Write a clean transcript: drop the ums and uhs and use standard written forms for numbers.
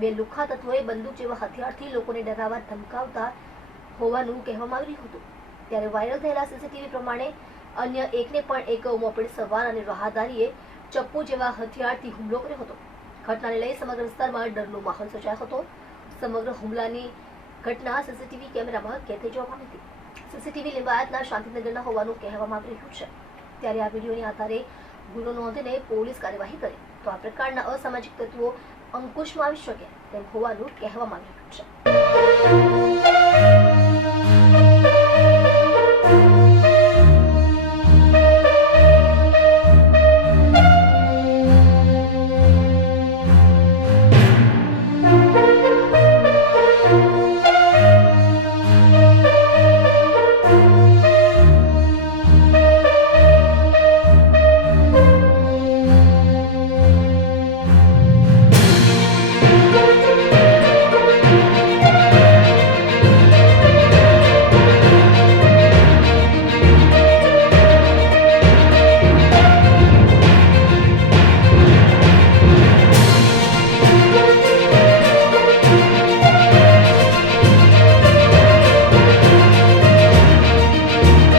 બે લુખ્ખા તત્વોએ બંદૂક જેવા હથિયારથી લોકોને ડરાવવા ધમકાવતા હોવાનું કહેવામાં આવી રહ્યું હતું। ત્યારે વાયરલ થયેલા સીસીટીવી પ્રમાણે અન્ય એકને પણ એક મોપેડ સવાર અને રાહદારીએ ચપ્પુ જેવા હથિયારથી હુમલો કર્યો હતો। ઘટનાને લઈ સમગ્ર વિસ્તારમાં ડરનો માહોલ સર્જાયો હતો। સમગ્ર હુમલાની ઘટના સીસીટીવી કેમેરામાં કેદ થઈ જોવા મળી હતી। સીસીટીવી લિંબાયતના શાંતિનગરના હોવાનું કહેવામાં આવી રહ્યું છે। ત્યારે આ વિડીયોને આધારે ગુનો નોંધીને પોલીસ કાર્યવાહી કરે તો આ પ્રકારના અસામાજિક તત્વો અંકુશમાં આવી શકે તેમ હોવાનું કહેવામાં આવી રહ્યું છે।